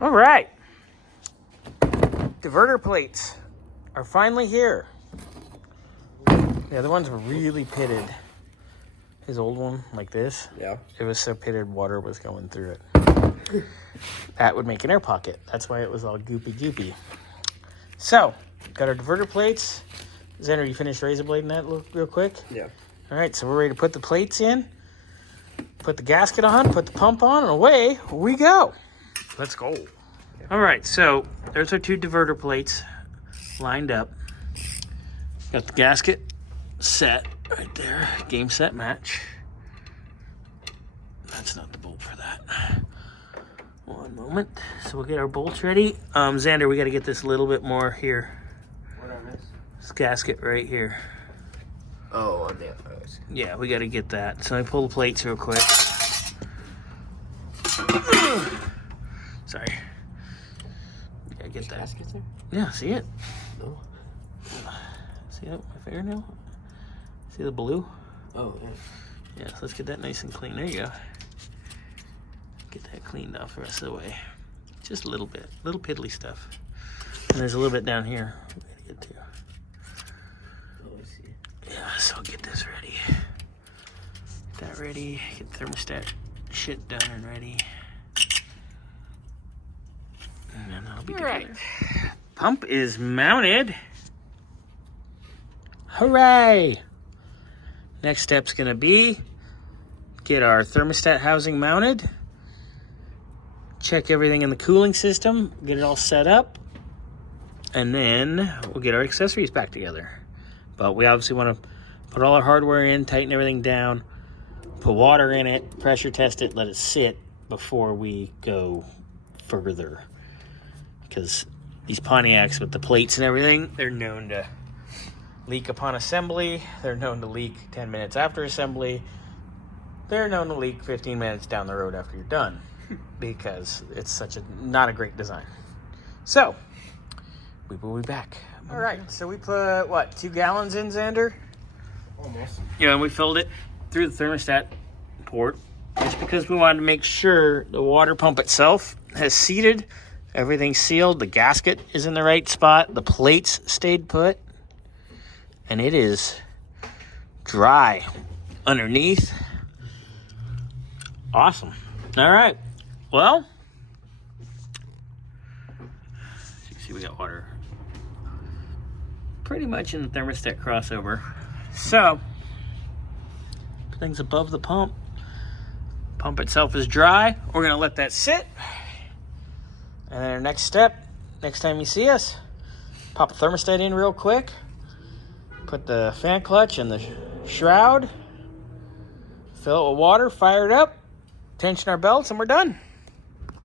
All right. Diverter plates are finally here. The other ones were really pitted. His old one, like this, it was so pitted water was going through it. That would make an air pocket. That's why it was all goopy. So, got our diverter plates. Xander, you finished razor blading that real quick? Yeah. All right, so we're ready to put the plates in, put the gasket on, put the pump on, and away we go. Let's go. All right, so there's our 2 diverter plates lined up. Got the gasket set right there. Game, set, match. That's not the bolt for that. One moment. So we'll get our bolts ready. Xander, we got to get this a little bit more here. What I miss? This gasket right here. Oh, on the Yeah, we got to get that. So let me pull the plates real quick. Sorry. Gotta get that. Gaskets there? Yeah, see it? No. See it? My fingernail? See the blue? Oh, yeah. Yeah, so let's get that nice and clean. There you go. Get that cleaned off the rest of the way. Just a little bit. Little piddly stuff. And there's a little bit down here we gotta get to. Oh, I see. Yeah, so I'll get this ready. Get that ready. Get the thermostat shit done and ready. And then I'll be together. Pump is mounted. Hooray! Next step's gonna be get our thermostat housing mounted, check everything in the cooling system, get it all set up, and then we'll get our accessories back together. But we obviously want to put all our hardware in, tighten everything down, put water in it, pressure test it, let it sit before we go further. Because these Pontiacs with the plates and everything, they're known to leak upon assembly. They're known to leak 10 minutes after assembly. They're known to leak 15 minutes down the road after you're done because it's such a not a great design. So, we will be back. All right, so we put, what, 2 gallons in, Xander? Almost. Yeah, and we filled it through the thermostat port just because we wanted to make sure the water pump itself has seated, everything's sealed, the gasket is in the right spot, the plates stayed put, and it is dry underneath. Awesome. All right. Well, as you can see, we got water pretty much in the thermostat crossover. So, everything's above the pump. Pump itself is dry. We're going to let that sit. And then our next step, next time you see us, pop a thermostat in real quick. Put the fan clutch and the shroud. Fill it with water, fire it up, tension our belts, and we're done.